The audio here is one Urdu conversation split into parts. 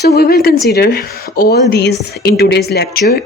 So we will consider all these in today's lecture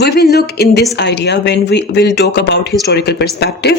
We will look in this idea when we will talk about historical perspective.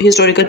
historical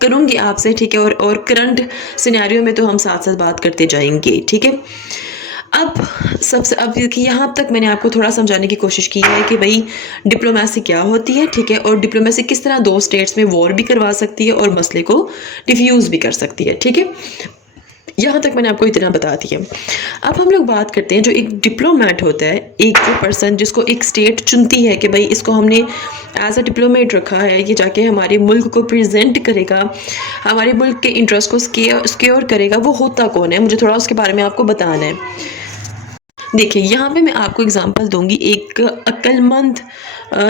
کروں گی آپ سے, ٹھیک ہے, اور کرنٹ سینیریو میں تو ہم ساتھ ساتھ بات کرتے جائیں گے, ٹھیک ہے. اب دیکھیے یہاں تک میں نے آپ کو تھوڑا سمجھانے کی کوشش کی ہے کہ بھائی ڈپلومیسی کیا ہوتی ہے, ٹھیک ہے, اور ڈپلومیسی کس طرح دو اسٹیٹس میں وار بھی کروا سکتی ہے اور مسئلے کو ڈیفیوز بھی کر سکتی ہے, ٹھیک ہے. یہاں تک میں نے آپ کو اتنا بتا دیا. اب ہم لوگ بات کرتے ہیں جو ایک ڈپلومیٹ ہوتا ہے, ایک وہ پرسن جس کو ایک اسٹیٹ چنتی ہے کہ بھائی اس کو ہم نے ایز اے ڈپلومیٹ رکھا ہے, یہ جا کے ہمارے ملک کو پریزنٹ کرے گا, ہمارے ملک کے انٹرسٹ کو سکیور کرے گا. وہ ہوتا کون ہے, مجھے تھوڑا اس کے بارے میں آپ کو بتانا ہے. دیکھیے یہاں پہ میں آپ کو اگزامپل دوں گی, ایک عقل مند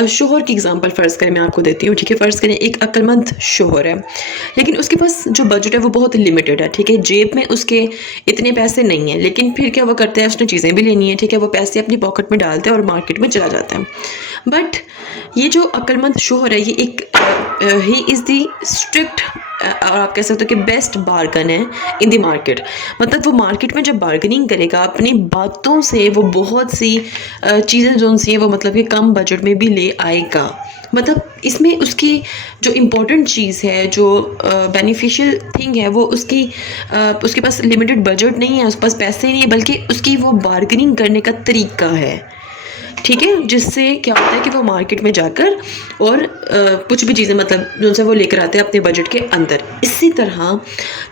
شوہر کی اگزامپل فرض کریں میں آپ کو دیتی ہوں, ٹھیک ہے. فرض کریں ایک عقل مند شوہر ہے, لیکن اس کے پاس جو بجٹ ہے وہ بہت لمیٹڈ ہے, ٹھیک ہے. جیب میں اس کے اتنے پیسے نہیں ہیں, لیکن پھر کیا وہ کرتا ہے, اس نے چیزیں بھی لینی ہے, ٹھیک ہے, وہ پیسے اپنی پاکٹ میں ڈالتا ہے اور مارکیٹ میں چلا جاتا ہے. بٹ یہ جو عقل مند شوہر ہے, یہ ایک ہی از دی اسٹرکٹ, اور آپ کہہ سکتے ہو کہ بیسٹ بارگن ہے ان دی مارکیٹ. مطلب وہ مارکیٹ میں جب بارگننگ کرے گا اپنی باتوں سے, وہ بہت سی چیزیں جو سی ہیں وہ مطلب کہ کم بجٹ میں بھی لے آئے گا. مطلب اس میں اس کی جو امپورٹنٹ چیز ہے, جو بینیفیشیل تھنگ ہے, وہ اس کے پاس لمیٹڈ بجٹ نہیں ہے, اس کے پاس پیسے نہیں ہے, بلکہ اس کی وہ بارگننگ کرنے کا طریقہ ہے, ٹھیک ہے, جس سے کیا ہوتا ہے کہ وہ مارکیٹ میں جا کر اور کچھ بھی چیزیں مطلب جو سے وہ لے کر آتے ہیں اپنے بجٹ کے اندر. اسی طرح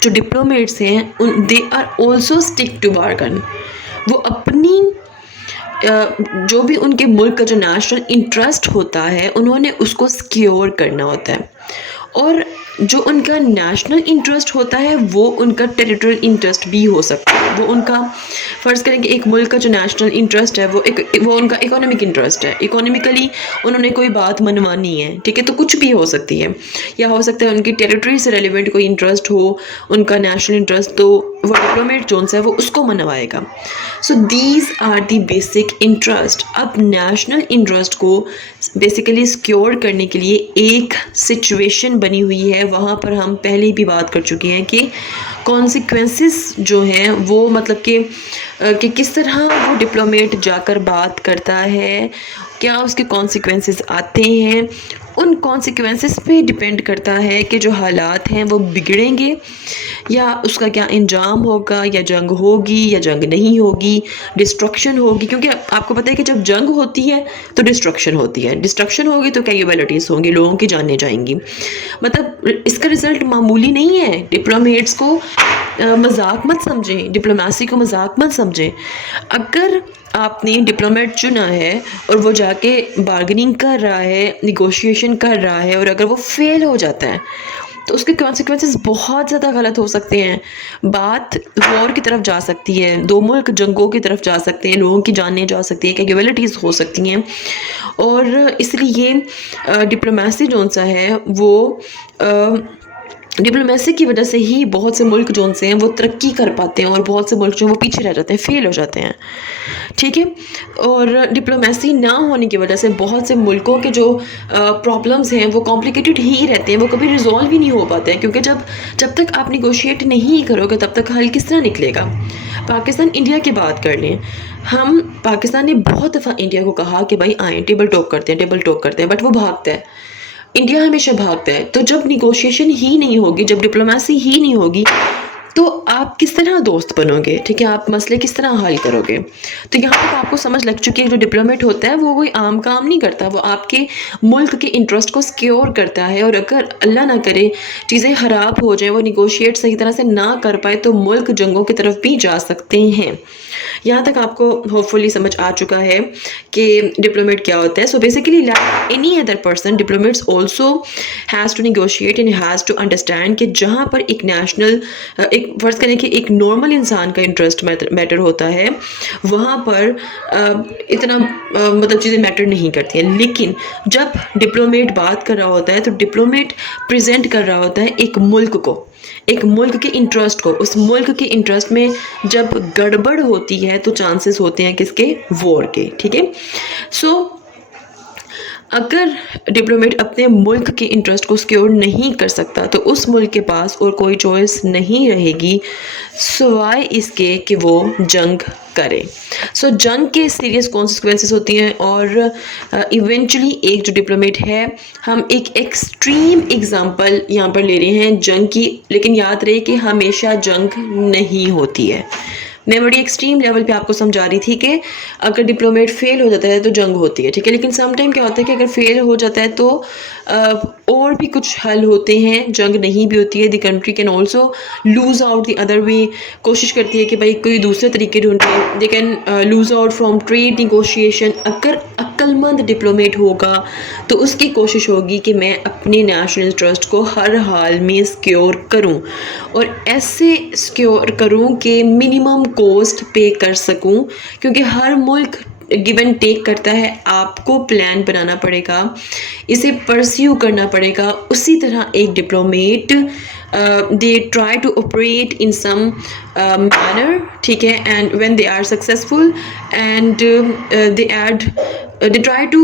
جو ڈپلومیٹس ہیں they are also stuck to bargain. وہ اپنی جو بھی ان کے ملک کا جو نیشنل انٹرسٹ ہوتا ہے انہوں نے اس کو سکیور کرنا ہوتا ہے, اور جو ان کا نیشنل انٹرسٹ ہوتا ہے وہ ان کا ٹیریٹریل انٹرسٹ بھی ہو سکتا ہے. وہ ان کا فرض کریں کہ ایک ملک کا جو نیشنل انٹرسٹ ہے وہ ان کا اکانومک انٹرسٹ ہے, اکانومکلی انہوں نے کوئی بات منوانی ہے, ٹھیک ہے, تو کچھ بھی ہو سکتی ہے, یا ہو سکتا ہے ان کی ٹیریٹری سے ریلیونٹ کوئی انٹرسٹ ہو, ان کا نیشنل انٹرسٹ, تو وہ ڈپلومیٹ جون سا ہے وہ اس کو منوائے گا. So these are the basic interest. اب نیشنل انٹرسٹ کو بیسیکلی سکیور کرنے کے لیے ایک سچویشن بنی ہوئی ہے, وہاں پر ہم پہلے بھی بات کر چکے ہیں کہ کانسیکوینسز جو ہیں وہ مطلب کہ کس طرح وہ ڈپلومیٹ جا کر بات کرتا ہے, کیا اس کے کانسیکوینسز آتے ہیں. ان کانسیکوینسز پہ ڈپینڈ کرتا ہے کہ جو حالات ہیں وہ بگڑیں گے یا اس کا کیا انجام ہوگا, یا جنگ ہوگی یا جنگ نہیں ہوگی, ڈسٹرکشن ہوگی. کیونکہ آپ کو پتہ ہے کہ جب جنگ ہوتی ہے تو ڈسٹرکشن ہوتی ہے, ڈسٹرکشن ہوگی تو کیجویلٹیز ہوں گی, لوگوں کی جانیں جائیں گی. مطلب اس کا رزلٹ معمولی نہیں ہے. ڈپلومیٹس کو مذاق مت سمجھیں, ڈپلومیسی کو مذاق مت سمجھیں. اگر آپ نے ڈپلومیٹ چنا ہے اور وہ جا کے بارگننگ کر رہا ہے, نیگوشیشن کر رہا ہے, اور اگر وہ فیل ہو جاتا ہے تو اس کے کانسیکوینسز بہت زیادہ غلط ہو سکتے ہیں. بات وار کی طرف جا سکتی ہے, دو ملک جنگوں کی طرف جا سکتے ہیں, لوگوں کی جانیں جا سکتی ہیں, کیجویلٹیز ہو سکتی ہیں. اور اس لیے ڈپلومیسی جون سا ہے وہ ڈپلومیسی کی وجہ سے ہی بہت سے ملک جون سے ہیں وہ ترقی کر پاتے ہیں, اور بہت سے ملک جو وہ پیچھے رہ جاتے ہیں, فیل ہو جاتے ہیں, ٹھیک ہے. اور ڈپلومیسی نہ ہونے کی وجہ سے بہت سے ملکوں کے جو پرابلمز ہیں وہ کمپلیکیٹڈ ہی رہتے ہیں, وہ کبھی ریزولو ہی نہیں ہو پاتے ہیں. کیونکہ جب تک آپ نیگوشیٹ نہیں کرو گے تب تک حل کس طرح نکلے گا. پاکستان انڈیا کی بات کر لیں, ہم پاکستان نے بہت دفعہ انڈیا کو کہا کہ بھائی آئیں ٹیبل ٹاک کرتے ہیں, بٹ وہ بھاگتا ہے, انڈیا ہمیشہ بھاگتا ہے. تو جب نیگوشیشن ہی نہیں ہوگی, جب ڈپلومیسی ہی نہیں ہوگی, تو آپ کس طرح دوست بنو گے, ٹھیک ہے, آپ مسئلے کس طرح حل کرو گے. تو یہاں تک آپ کو سمجھ لگ چکی ہے جو ڈپلومیٹ ہوتا ہے وہ کوئی عام کام نہیں کرتا, وہ آپ کے ملک کے انٹرسٹ کو سکیور کرتا ہے. اور اگر اللہ نہ کرے چیزیں خراب ہو جائیں, وہ نیگوشیٹ صحیح طرح سے نہ کر پائے, تو ملک جنگوں کی طرف بھی جا سکتے ہیں. یہاں تک آپ کو ہوپ فلی سمجھ آ چکا ہے کہ ڈپلومیٹ کیا ہوتا ہے. So basically like any other person, diplomats also has to negotiate and has to understand کہ جہاں پر ایک نیشنل, ایک فرض کریں کہ ایک نارمل انسان کا انٹرسٹ میٹر ہوتا ہے, وہاں پر اتنا مطلب چیزیں میٹر نہیں کرتی ہیں. لیکن جب ڈپلومیٹ بات کر رہا ہوتا ہے تو ڈپلومیٹ پریزنٹ کر رہا ہوتا ہے ایک ملک کو, ایک ملک کے انٹرسٹ کو. اس ملک کے انٹرسٹ میں جب گڑبڑ ہوتی ہے تو چانسز ہوتے ہیں کس کے, وار کے, ٹھیک ہے. سو اگر ڈپلومیٹ اپنے ملک کے انٹرسٹ کو سکیور نہیں کر سکتا تو اس ملک کے پاس اور کوئی چوائس نہیں رہے گی سوائے اس کے کہ وہ جنگ کرے. سو جنگ کے سیریس کانسیکوینسز ہوتی ہیں اور ایونچولی ایک جو ڈپلومیٹ ہے، ہم ایک ایکسٹریم ایگزامپل یہاں پر لے رہے ہیں جنگ کی، لیکن یاد رہے کہ ہمیشہ جنگ نہیں ہوتی ہے. میں بڑی ایکسٹریم لیول پہ آپ کو سمجھا رہی تھی کہ اگر ڈپلومیٹ فیل ہو جاتا ہے تو جنگ ہوتی ہے، ٹھیک ہے، لیکن سم ٹائم کیا ہوتا ہے کہ اگر فیل ہو جاتا ہے تو اور بھی کچھ حل ہوتے ہیں، جنگ نہیں بھی ہوتی ہے. The country can also lose out the other way, کوشش کرتی ہے کہ بھائی کوئی دوسرے طریقے ڈھونڈے. They can lose out from trade negotiation. اگر عقل مند ڈپلومیٹ ہوگا تو اس کی کوشش ہوگی کہ میں اپنے نیشنل انٹرسٹ کو ہر حال میں سیکیور کروں، اور ایسے سیکیور کروں کہ منیمم کوسٹ پے کر سکوں، کیونکہ ہر ملک گیو اینڈ ٹیک کرتا ہے. آپ کو پلان بنانا پڑے گا، اسے پرسیو کرنا پڑے گا. اسی طرح ایک diplomat they try to operate in some manner, ٹھیک ہے، and when they are successful and they try to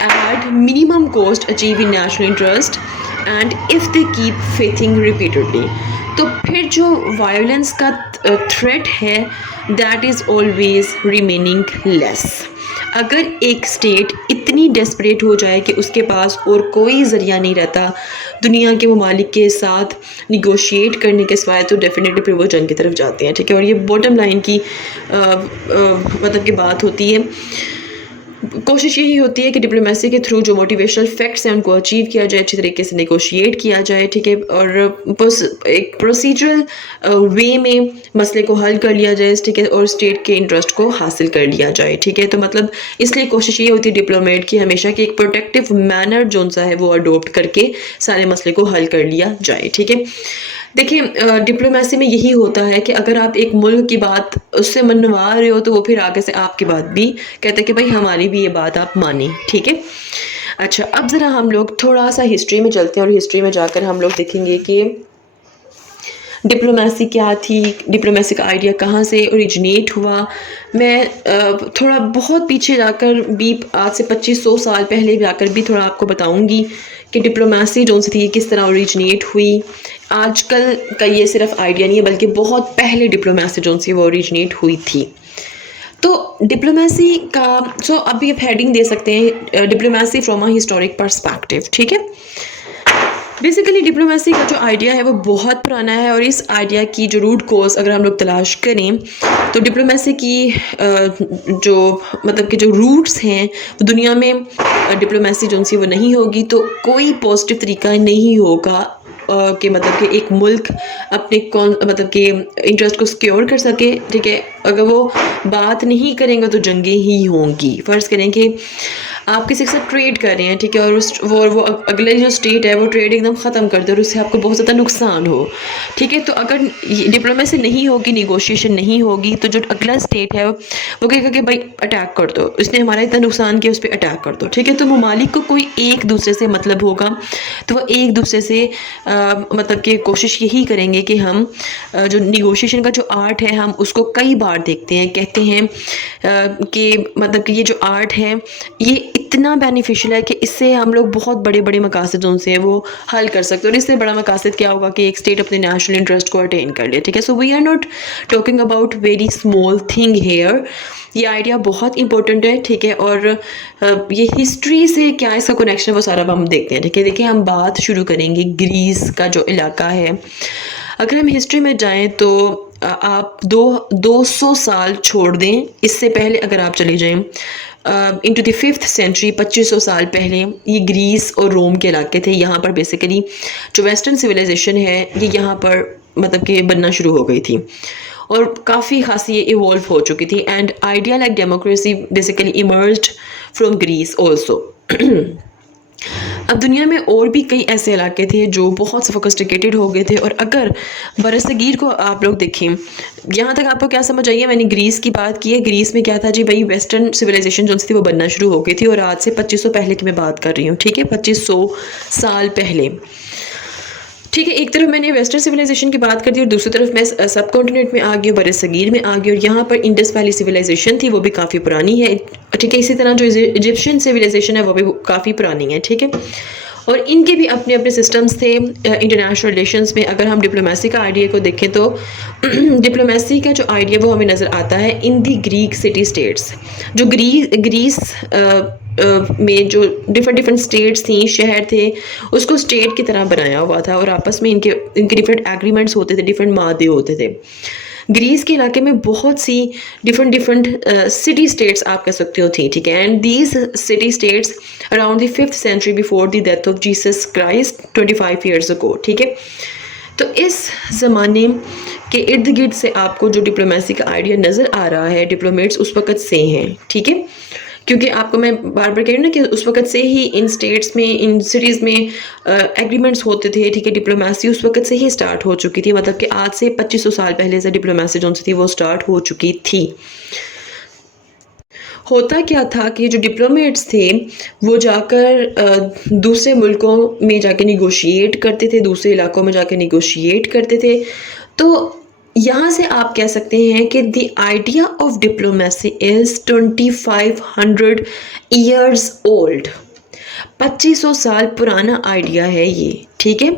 add minimum cost achieving national interest and if they keep faithing repeatedly. تو پھر جو وائلنس کا تھریٹ ہے that is always remaining less. اگر ایک اسٹیٹ اتنی ڈیسپریٹ ہو جائے کہ اس کے پاس اور کوئی ذریعہ نہیں رہتا دنیا کے ممالک کے ساتھ نیگوشیٹ کرنے کے سوائے، تو ڈیفینیٹلی پھر وہ جنگ کی طرف جاتے ہیں، ٹھیک ہے. اور یہ باٹم لائن کی مطلب کہ بات ہوتی ہے. کوشش یہی ہوتی ہے کہ ڈپلومیسی کے تھرو جو موٹیویشنل فیکٹس ہیں ان کو اچیو کیا جائے، اچھی طریقے سے نیگوشیٹ کیا جائے، ٹھیک ہے، اور ایک پروسیجرل وے میں مسئلے کو حل کر لیا جائے، ٹھیک ہے، اور اسٹیٹ کے انٹرسٹ کو حاصل کر لیا جائے، ٹھیک ہے. تو مطلب اس لیے کوشش یہ ہوتی ہے ڈپلومیٹ کی ہمیشہ کہ ایک پروٹیکٹیو مینر جو سا ہے وہ اڈاپٹ کر کے سارے مسئلے کو حل کر لیا جائے، ٹھیک ہے. دیکھیں ڈپلومیسی میں یہی ہوتا ہے کہ اگر آپ ایک ملک کی بات اس سے منوا رہے ہو تو وہ پھر آگے سے آپ کی بات بھی کہتے ہیں کہ بھائی ہماری بھی یہ بات آپ مانیں، ٹھیک ہے. اچھا، اب ذرا ہم لوگ تھوڑا سا ہسٹری میں چلتے ہیں اور ہسٹری میں جا کر ہم لوگ دیکھیں گے کہ ڈپلومیسی کیا تھی، ڈپلومیسی کا آئیڈیا کہاں سے اوریجنیٹ ہوا. میں تھوڑا بہت پیچھے جا کر بھی آج سے 2500 سال پہلے جا کر بھی تھوڑا آپ کو بتاؤں گی کہ ڈپلومیسی جو سی تھی کس طرح اوریجنیٹ ہوئی. آج کل کا یہ صرف آئیڈیا نہیں ہے بلکہ بہت پہلے ڈپلومیسی جو سی وہ اوریجنیٹ ہوئی تھی. تو ڈپلومیسی کا ابھی آپ ہیڈنگ دے سکتے ہیں diplomacy from a historic perspective, ٹھیک ہے. بیسیکلی ڈپلومیسی کا جو آئیڈیا ہے وہ بہت پرانا ہے، اور اس آئیڈیا کی جو روٹ کوز اگر ہم لوگ تلاش کریں تو ڈپلومیسی کی جو مطلب کہ جو روٹس ہیں دنیا میں ڈپلومیسی جو سی وہ نہیں ہوگی تو کوئی پازیٹیو طریقہ نہیں ہوگا کہ مطلب کہ ایک ملک اپنے مطلب کہ انٹرسٹ کو سیکیور کر سکے، ٹھیک ہے. اگر وہ بات نہیں کریں گے تو جنگیں ہی ہوں گی. فرض کریں کہ آپ کسی کے ساتھ ٹریڈ کر رہے ہیں، ٹھیک ہے، اور وہ اگلے جو اسٹیٹ ہے وہ ٹریڈ ایک دم ختم کر دے اور اس سے آپ کو بہت زیادہ نقصان ہو، ٹھیک ہے. تو اگر ڈپلومیسی نہیں ہوگی، نیگوشیشن نہیں ہوگی، تو جو اگلا اسٹیٹ ہے وہ کہے گا کہ بھائی اٹیک کر دو، اس نے ہمارا اتنا نقصان کیا، اس پہ اٹیک کر دو، ٹھیک ہے. تو ممالک کو کوئی ایک دوسرے سے مطلب ہوگا تو وہ ایک دوسرے سے مطلب کہ کوشش یہی کریں گے کہ ہم جو نیگوشیشن کا جو آرٹ ہے ہم اس کو کئی بار دیکھتے ہیں، کہتے ہیں کہ مطلب کہ یہ جو آرٹ ہے یہ اتنا بینیفیشل ہے کہ اس سے ہم لوگ بہت بڑے بڑے مقاصد جو سے وہ حل کر سکتے ہیں. اور اس سے بڑا مقاصد کیا ہوگا کہ ایک اسٹیٹ اپنے نیشنل انٹرسٹ کو اٹین کر لے، ٹھیک ہے. So we are not talking about very small thing here. یہ آئیڈیا بہت امپورٹنٹ ہے، ٹھیک ہے. اور یہ ہسٹری سے کیا اس کا کنیکشن وہ سارا ہم دیکھتے ہیں، ٹھیک ہے. دیکھیں ہم بات شروع کریں گے گریس کا جو علاقہ ہے. اگر ہم ہسٹری میں جائیں تو آپ 200 سال چھوڑ دیں، اس سے پہلے اگر آپ چلے جائیں انٹو دی 5th century 2500 سال پہلے یہ گریس اور روم کے علاقے تھے. یہاں پر بیسیکلی جو ویسٹرن سویلائزیشن ہے یہ یہاں پر مطلب کہ بننا شروع ہو گئی تھی اور کافی خاصی یہ ایوالو ہو چکی تھی. And idea like democracy basically emerged from Greece also. اب دنیا میں اور بھی کئی ایسے علاقے تھے جو بہت سفسٹیکیٹڈ ہو گئے تھے. اور اگر برصغیر کو آپ لوگ دیکھیں، یہاں تک آپ کو کیا سمجھ آئی ہے؟ میں نے گریس کی بات کی ہے. گریس میں کیا تھا جی بھائی ویسٹرن سویلائزیشن جو تھی وہ بننا شروع ہو گئی تھی، اور آج سے 2500 پہلے کی میں بات کر رہی ہوں، ٹھیک ہے، 2500 سال پہلے، ٹھیک ہے. ایک طرف میں نے ویسٹرن سویلائزیشن کی بات کر دی اور دوسری طرف میں سب کانٹیننٹ میں آ گئی، برصغیر میں آ گئی، اور یہاں پر انڈس ویلی سویلائزیشن تھی وہ بھی کافی پرانی ہے، ٹھیک ہے. اسی طرح جو ایجپشین سویلائزیشن ہے وہ بھی کافی پرانی ہے، ٹھیک ہے. اور ان کے بھی اپنے اپنے سسٹمز تھے انٹرنیشنل ریلیشنز میں. اگر ہم ڈپلومیسی کا آئیڈیا کو دیکھیں تو ڈپلومیسی کا جو آئیڈیا وہ ہمیں نظر آتا ہے in the Greek city states. جو گریس میں جو ڈفرینٹ اسٹیٹس تھیں, شہر تھے, اس کو اسٹیٹ کی طرح بنایا ہوا تھا, اور آپس میں ان کے ڈفرینٹ ایگریمنٹس ہوتے تھے, ڈفرینٹ معاہدے ہوتے تھے. گریس کے علاقے میں بہت سی ڈفرینٹ سٹی اسٹیٹس آپ کہہ سکتے ہو تھیں, ٹھیک ہے. And these city states around the 5th century before the death of Jesus Christ 25 years ago, ٹھیک ہے. تو اس زمانے کے ارد گرد سے آپ کو جو ڈپلومیسی کا آئیڈیا نظر آ رہا ہے, ڈپلومیٹس اس وقت سے ہیں, ٹھیک ہے. کیونکہ آپ کو میں بار بار کہہ رہی ہوں نا کہ اس وقت سے ہی ان اسٹیٹس میں, ان سٹیز میں ایگریمنٹس ہوتے تھے, ٹھیک ہے. ڈپلومیسی اس وقت سے ہی اسٹارٹ ہو چکی تھی, مطلب کہ آج سے 2500 سال پہلے سے ڈپلومیسی جو تھی وہ اسٹارٹ ہو چکی تھی. ہوتا کیا تھا کہ جو ڈپلومیٹس تھے وہ جا کر دوسرے ملکوں میں جا کے نیگوشیٹ کرتے تھے, دوسرے علاقوں میں جا کے نیگوشیٹ کرتے تھے. تو یہاں سے آپ کہہ سکتے ہیں کہ دی idea of diplomacy is 2500 years old. 2500 سال پرانا آئیڈیا ہے یہ, ٹھیک ہے.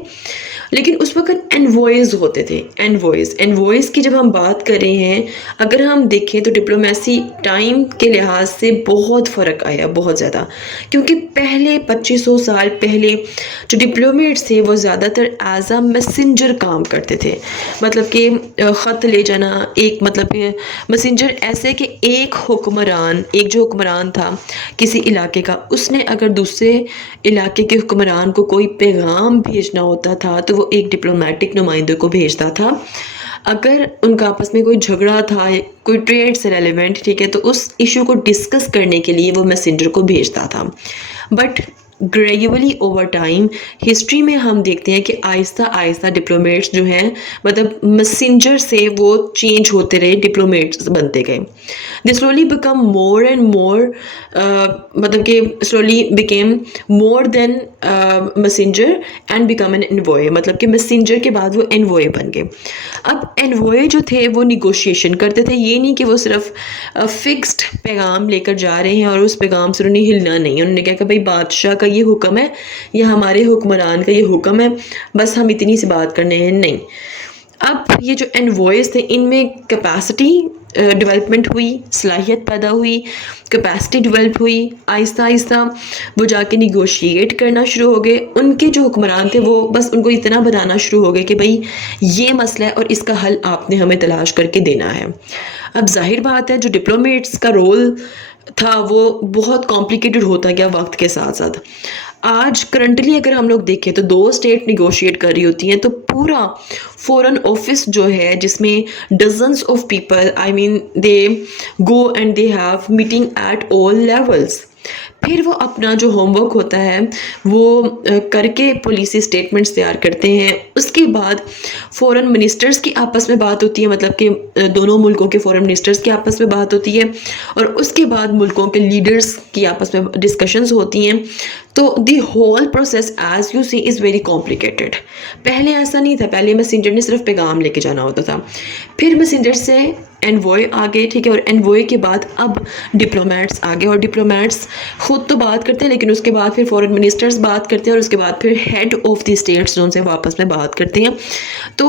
لیکن اس وقت انوائز ہوتے تھے, انوائز کی جب ہم بات کر رہے ہیں, اگر ہم دیکھیں تو ڈپلومیسی ٹائم کے لحاظ سے بہت فرق آیا, بہت زیادہ. کیونکہ پہلے 2500 سال پہلے جو ڈپلومیٹس تھے وہ زیادہ تر ایز اے میسنجر کام کرتے تھے, مطلب کہ خط لے جانا. ایک مطلب کہ میسنجر ایسے کہ ایک جو حکمران تھا کسی علاقے کا, اس نے اگر دوسرے علاقے کے حکمران کو کوئی پیغام بھیجنا ہوتا تھا تو وہ ایک ڈپلومیٹک نمائندے کو بھیجتا تھا. اگر ان کا آپس میں کوئی جھگڑا تھا, کوئی ٹریڈ سے ریلیونٹ, ٹھیک ہے, تو اس ایشو کو ڈسکس کرنے کے لیے وہ میسنجر کو بھیجتا تھا. But gradually over time history میں ہم دیکھتے ہیں کہ آہستہ آہستہ ڈپلومیٹس جو ہیں مطلب میسنجر سے وہ چینج ہوتے رہے, ڈپلومیٹس بنتے گئے. They slowly become more and more, مطلب کہ slowly became more than messenger and become an envoy, مطلب کہ میسنجر کے بعد وہ انوائے بن گئے. اب انوائے جو تھے وہ نیگوشیشن کرتے تھے, یہ نہیں کہ وہ صرف فکسڈ پیغام لے کر جا رہے ہیں اور اس پیغام سے انہوں نے ہلنا نہیں. انہوں نے کہا کہ بھائی بادشاہ کا یہ حکم ہے یا ہمارے حکمران کا یہ حکم ہے, بس ہم اتنی سی بات کرنے ہیں, نہیں. اب یہ جو انوائز تھے ان میں کیپیسٹی ڈیولپمنٹ ہوئی, صلاحیت پیدا ہوئی, کیپیسٹی ڈیولپ ہوئی. آہستہ آہستہ وہ جا کے نیگوشیٹ کرنا شروع ہو گئے. ان کے جو حکمران تھے وہ بس ان کو اتنا بتانا شروع ہو گئے کہ بھائی یہ مسئلہ ہے اور اس کا حل آپ نے ہمیں تلاش کر کے دینا ہے. اب ظاہر بات ہے جو ڈپلومیٹس کا رول تھا وہ بہت کمپلیکیٹڈ ہوتا گیا وقت کے ساتھ ساتھ. آج کرنٹلی اگر ہم لوگ دیکھیں تو 2 اسٹیٹ نیگوشیٹ کر رہی ہوتی ہیں تو پورا فورن آفس جو ہے جس میں dozens of people, I mean they go and they have meeting at all levels. پھر وہ اپنا جو ہوم ورک ہوتا ہے وہ کر کے پالیسی اسٹیٹمنٹس تیار کرتے ہیں. اس کے بعد فورن منسٹرز کی آپس میں بات ہوتی ہے, مطلب کہ دونوں ملکوں کے فورن منسٹرز کی آپس میں بات ہوتی ہے, اور اس کے بعد ملکوں کے لیڈرز کی آپس میں ڈسکشنز ہوتی ہیں. تو the whole process as you see is very complicated. پہلے ایسا نہیں تھا, پہلے میسنجر نے صرف پیغام لے کے جانا ہوتا تھا, پھر میسنجر سے انوائے آگے, ٹھیک ہے, اور انوائے کے بعد اب ڈپلومیٹس آگے, اور ڈپلومیٹس خود تو بات کرتے ہیں لیکن اس کے بعد پھر فورن منسٹرز بات کرتے ہیں, اور اس کے بعد پھر ہیڈ آف دی اسٹیٹس جو ان سے واپس میں بات کرتے ہیں. تو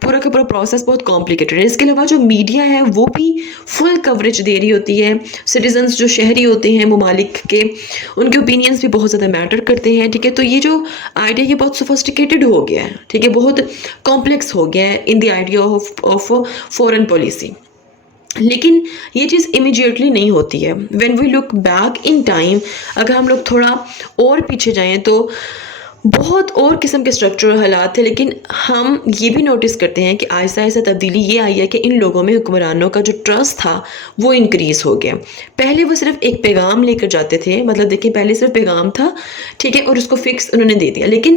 پورا کا پورا پروسیس بہت کمپلیکیٹڈ ہے. اس کے علاوہ جو میڈیا ہے وہ بھی فل کوریج دے رہی ہوتی ہے. سٹیزنس جو شہری ہوتے ہیں ممالک کے, ان کے اوپینینس بھی بہت زیادہ میٹر کرتے ہیں, ٹھیک ہے. تو یہ جو آئیڈیا یہ بہت سوفسٹیکیٹڈ ہو گیا ہے, ٹھیک ہے, بہت کمپلیکس ہو گیا ہے in the idea of foreign policy. لیکن یہ چیز امیجیٹلی نہیں ہوتی ہے. When we look back in time, اگر ہم لوگ تھوڑا اور پیچھے جائیں تو بہت اور قسم کے اسٹرکچرل حالات تھے, لیکن ہم یہ بھی نوٹس کرتے ہیں کہ آہستہ آہستہ تبدیلی یہ آئی ہے کہ ان لوگوں میں حکمرانوں کا جو ٹرسٹ تھا وہ انکریز ہو گیا. پہلے وہ صرف ایک پیغام لے کر جاتے تھے, مطلب دیکھیں پہلے صرف پیغام تھا, ٹھیک ہے, اور اس کو فکس انہوں نے دے دیا. لیکن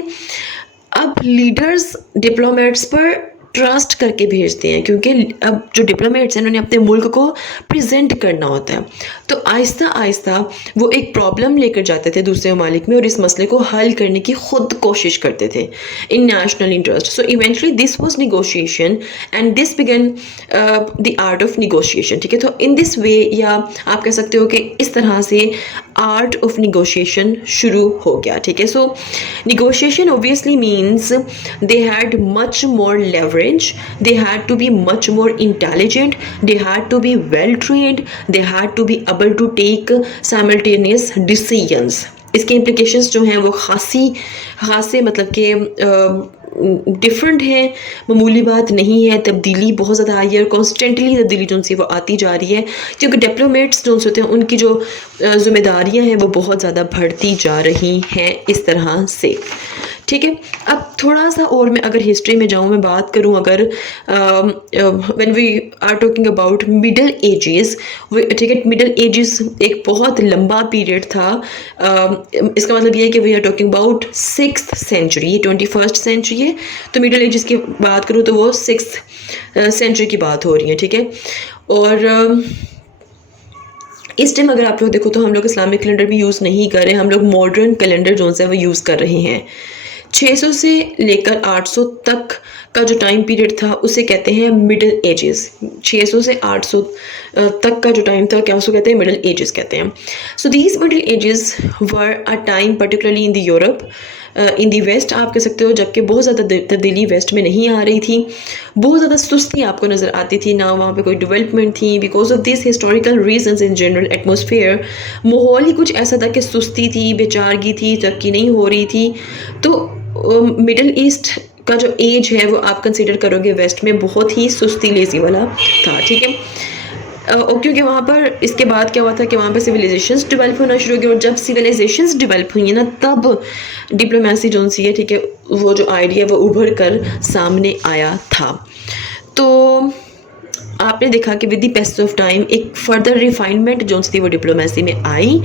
اب لیڈرز ڈپلومیٹس پر ٹرسٹ کر کے بھیجتے ہیں، کیونکہ اب جو ڈپلومیٹس ہیں انہوں نے اپنے ملک کو پریزنٹ کرنا ہوتا ہے، تو آہستہ آہستہ وہ ایک پرابلم لے کر جاتے تھے دوسرے ممالک میں اور اس مسئلے کو حل کرنے کی خود کوشش کرتے تھے in national interest. So eventually this was negotiation and this began the art of negotiation. ٹھیک ہے، تو ان دس وے، یا آپ کہہ سکتے ہو کہ اس طرح سے آرٹ آف نیگوشیشن شروع ہو گیا. ٹھیک ہے، سو negotiation obviously means they had much more leverage, they had to be much more intelligent, they had to be well trained, they had to be able to take simultaneous decisions. اس کے implications جو ہیں وہ خاصے مطلب کہ ڈفرنٹ ہیں، معمولی بات نہیں ہے. تبدیلی بہت زیادہ آئی ہے اور کانسٹنٹلی تبدیلی جو سی وہ آتی جا رہی ہے، کیونکہ ڈپلومیٹس جو ہوتے ہیں ان کی جو ذمہ داریاں ہیں وہ بہت زیادہ بڑھتی جا رہی ہیں اس طرح سے. ٹھیک ہے، اب تھوڑا سا اور میں اگر ہسٹری میں جاؤں، میں بات کروں اگر when we are talking about middle ages. ٹھیک ہے، مڈل ایجز ایک بہت لمبا پیریڈ تھا. اس کا مطلب یہ ہے کہ we are talking about 6th century، یہ 21st century ہے، تو مڈل ایجز کی بات کروں تو وہ 6th century کی بات ہو رہی ہے. ٹھیک ہے، اور اس ٹائم اگر آپ لوگ دیکھو تو ہم لوگ اسلامک کیلنڈر بھی یوز نہیں کر رہے، ہم لوگ ماڈرن کیلنڈر جو ہے وہ یوز کر رہے ہیں. 600 سے لے کر 800 تک کا جو ٹائم پیریڈ تھا اسے کہتے ہیں مڈل ایجز. 600 سے 800 تک کا جو ٹائم تھا کیا اس کو کہتے ہیں؟ مڈل ایجز کہتے ہیں. So these middle ages were a time particularly in the Europe, in the west آپ کہہ سکتے ہو، جبکہ بہت زیادہ تبدیلی ویسٹ میں نہیں آ رہی تھی، بہت زیادہ سستی آپ کو نظر آتی تھی، نہ وہاں پہ کوئی ڈیولپمنٹ تھی. Because of these historical reasons in general atmosphere, ماحول ہی کچھ ایسا تھا کہ سستی تھی، بے چارگی تھی، ترقی نہیں ہو رہی تھی. تو مڈل ایسٹ کا جو ایج ہے وہ آپ کنسیڈر کرو گے ویسٹ میں بہت ہی سستی لیزی والا تھا. ٹھیک ہے، کیونکہ وہاں پر اس کے بعد کیا ہوا تھا کہ وہاں پہ سویلائزیشنز ڈیولپ ہونا شروع ہو گئی، اور جب سویلائزیشنز ڈیولپ ہوئی نا تب ڈپلومیسی جو سی ہے، ٹھیک ہے، وہ جو آئیڈیا وہ ابھر کر سامنے آیا تھا. تو آپ نے دیکھا کہ with the pace of time ایک فردر ریفائنمنٹ جو تھی وہ ڈپلومیسی میں آئی.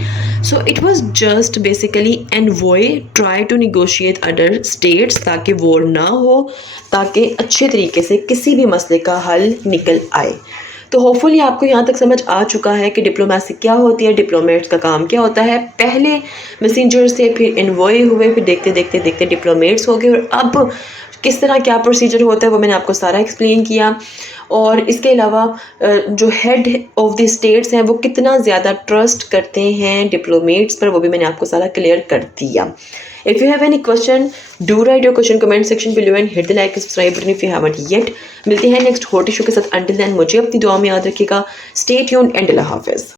So it was just basically envoy try to negotiate other states تاکہ وار نہ ہو، تاکہ اچھے طریقے سے کسی بھی مسئلے کا حل نکل آئے. تو ہوپ فلی آپ کو یہاں تک سمجھ آ چکا ہے کہ ڈپلومیسی کیا ہوتی ہے، ڈپلومیٹس کا کام کیا ہوتا ہے. پہلے میسنجرز تھے، پھر انوائے ہوئے، پھر دیکھتے دیکھتے ڈپلومیٹس ہو گئے، اور اب کس طرح کیا پروسیجر ہوتا ہے وہ میں نے آپ کو سارا ایکسپلین کیا. اور اس کے علاوہ جو ہیڈ آف دی اسٹیٹس ہیں وہ کتنا زیادہ ٹرسٹ کرتے ہیں ڈپلومیٹس پر، وہ بھی میں نے آپ کو سارا کلیئر کر دیا. If you have any question, do write your question comment section below and hit the like and subscribe button if you haven't yet. ملتے ہیں نیکسٹ ہاٹ ایشو کے ساتھ. Until then مجھے اپنی دعا میں یاد رکھیے گا. Stay tuned and اللہ حافظ.